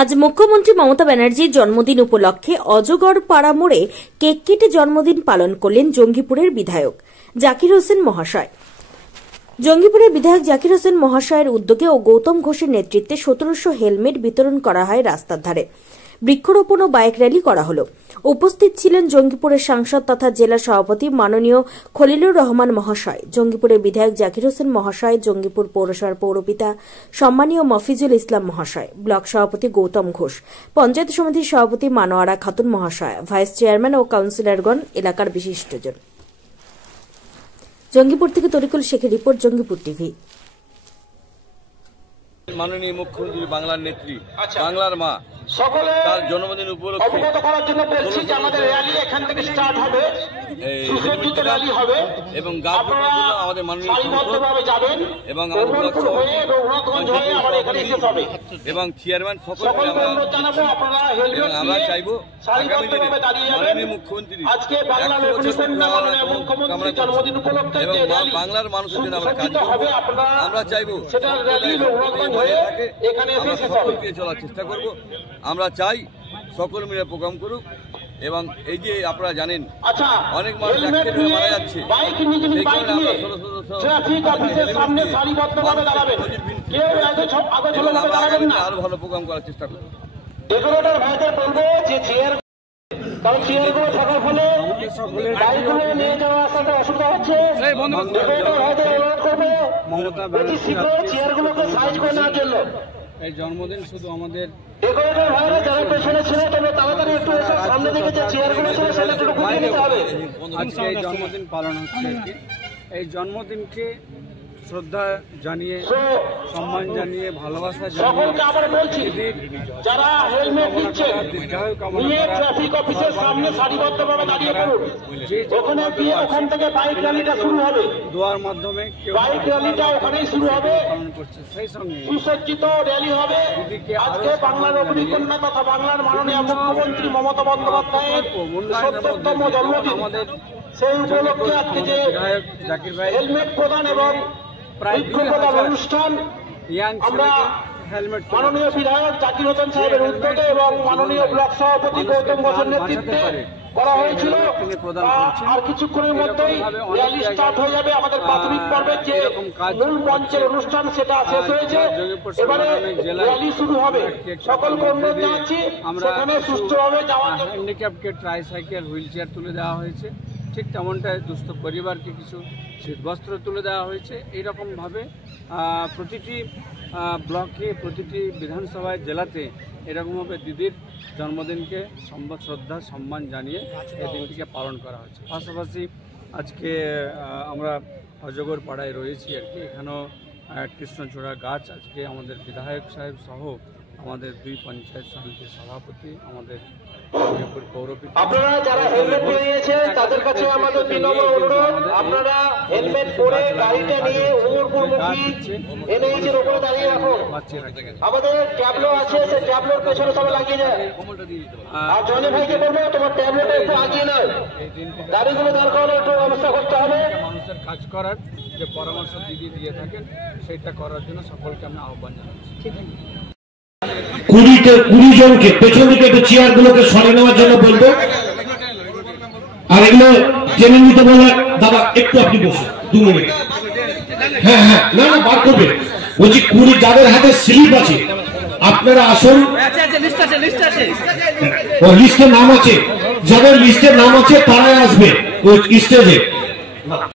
আজ মুখ্যমন্ত্রী মমতা ব্যানার্জির জন্মদিন উপলক্ষে অজগর পাড়া মোড়ে কেক কেটে জন্মদিন পালন করলেন জঙ্গিপুরের বিধায়ক জাকির হোসেন মহাশয়। জঙ্গিপুরের বিধায়ক জাকির হোসেন মহাশয়ের উদ্যোগে ও গৌতম ঘোষের নেতৃত্বে 1700 হেলমেট বিতরণ করা হয় রাস্তার ধারে। বৃক্ষরোপণ ও বাইক র্যালি করা হল। উপস্থিত ছিলেন জঙ্গিপুরের সাংসদ তথা জেলা সভাপতি মাননীয় খলিলুর রহমান মহাশয়, জঙ্গিপুরের বিধায়ক জাকির হোসেন মহাশয়, জঙ্গিপুর পৌরসভার পৌরপিতা সম্মানীয় মফিজুল ইসলাম মহাশয়, ব্লক সভাপতি গৌতম ঘোষ, পঞ্চায়েত সমিতির সভাপতি মানোয়ারা খাতুন মহাশয়, ভাইস চেয়ারম্যান ও কাউন্সিলরগণ, এলাকার বিশিষ্টজন। জঙ্গিপুর থেকে তরিকুল শেখের রিপোর্ট, জঙ্গিপুর টিভি। মাননীয় মুখ্যমন্ত্রী বাংলার নেত্রী, বাংলার মা, তার জন্মদিন উপলক্ষে এবং আমাদের মাননীয় এবং এবং চেয়ারম্যান সকলকে আমরা চাইব আগামী দিনে মাননীয় মুখ্যমন্ত্রী এবং বাংলার মানুষের জন্য আমরা কাজ করব। আমরা চাইব সকলকে চলার চেষ্টা করব। আমরা চাই সকল মিলে প্রোগ্রাম করুক এবং এই যে আপনারা জানেন অনেক মানুষ অ্যাক্সিডেন্ট হয়ে মারা যাচ্ছে, আরো ভালো প্রোগ্রাম করার চেষ্টা করব। কারণ চেয়ারগুলো থাকার ফলে গাড়িগুলো নিয়ে যাওয়া আসাটা অসুবিধা হচ্ছে। চেয়ারগুলোকে সাইজ করে নেওয়ার জন্য এই জন্মদিন শুধু আমাদের ডেকোরেটর ভাইরা যারা পেছনে ছিল তবে তাড়াতাড়ি একটু এসে সামনে দিকে যে চেয়ারগুলো ছিল সেটা একটু ঘুরিয়ে নিতে হবে। আজকে এই জন্মদিন পালন হচ্ছে আর কি। এই জন্মদিনকে শ্রদ্ধা জানিয়ে, সম্মান জানিয়ে, ভালোবাসা জানিয়ে যারা হেলমেট দিচ্ছে নিয়ে ট্রাফিক অফিসের সামনে সারিবদ্ধভাবে দাঁড়িয়ে পড়ুন। ওখানে গিয়ে ওখান থেকে বাইক র্যালিটা শুরু হবে। দোয়ার মাধ্যমে বাইক র্যালিটা ওখানেই শুরু হবে, পালন করছে। সেই সঙ্গে সুসজ্জিত র্যালি হবে। আজকে বাংলার অগ্নিকন্যা তথা বাংলার মাননীয় মুখ্যমন্ত্রী মমতা বন্দ্যোপাধ্যায়ের ৭০তম জন্মদিন, সেই উপলক্ষে আজকে যে হেলমেট প্রদান এবং অনুষ্ঠান আমরা মাননীয় বিধায়ক জাকির হোসেন সাহেবের উদ্যোগে এবং মাননীয় ব্লক সভাপতি গৌতম ঘোষের নেতৃত্বে করা হয়েছিল। আর কিছুক্ষণের মধ্যেই র্যালি স্টার্ট হয়ে যাবে। আমাদের প্রাথমিক পর্বের যে মূল মঞ্চের অনুষ্ঠান সেটা শেষ হয়েছে, এবারে র্যালি শুরু হবে। সকলকে অনুরোধ জানাচ্ছি সেখানে সুষ্ঠুভাবে যাওয়া। হ্যান্ডিক্যাপকে ট্রাইসাইকেল, হুইল চেয়ার তুলে দেওয়া হয়েছে, ঠিক তেমনটাই দুস্থ পরিবারকে কিছু শীতবস্ত্র তুলে দেওয়া হয়েছে। এইরকমভাবে প্রতিটি ব্লকে, প্রতিটি বিধানসভায়, জেলাতে এরকমভাবে দিদির জন্মদিনকে শ্রদ্ধা সম্মান জানিয়ে এই দিনটিকে পালন করা হচ্ছে। পাশাপাশি আজকে আমরা অজগর পাড়ায় রয়েছি আর কি। এখানেও কৃষ্ণচূড়া গাছ আজকে আমাদের বিধায়ক সাহেব সহ আমাদের দুই পঞ্চায়েত সমিতির সভাপতি, আমাদের আপনারা যারা হেলমেট নিয়েছেন তাদের কাছে আমাদের বিনম্র অনুরোধ, আপনারা হেলমেট পরে গাড়িটা নিয়ে উমরপুরমুখী এনএইচের উপরে দাঁড়িয়ে রাখুন। আমাদের ট্যাবলো আছে, সেই ট্যাবলোর পেছনে সবাই লাগিয়ে যায়। আর জনি ভাইকে বলবো তোমার ট্যাবলোটা একটু আগিয়ে নেয়, গাড়িগুলো দরকার হলে একটু ব্যবস্থা করতে হবে। মানুষের কাজ করার যে পরামর্শ দিদি দিয়ে থাকেন সেটা করার জন্য সকলকে আমরা আহ্বান জানাচ্ছি। ঠিক আছে, 20 জনকে পেছন দিকে একটু চেয়ার গুলোকে সরিয়ে নেওয়ার জন্য বলবো। আর এগুলো জেনে নিতে বলে দাদা একটু আপনি বসুন 2 মিনিট। হ্যাঁ হ্যাঁ, না না বার করবে। বলছি 20 যাদের হাতে স্লিপ আছে আপনারা আসুন। ও লিস্টে নাম আছে, যাদের লিস্টে নাম আছে তারাই আসবে ওই স্টেজে।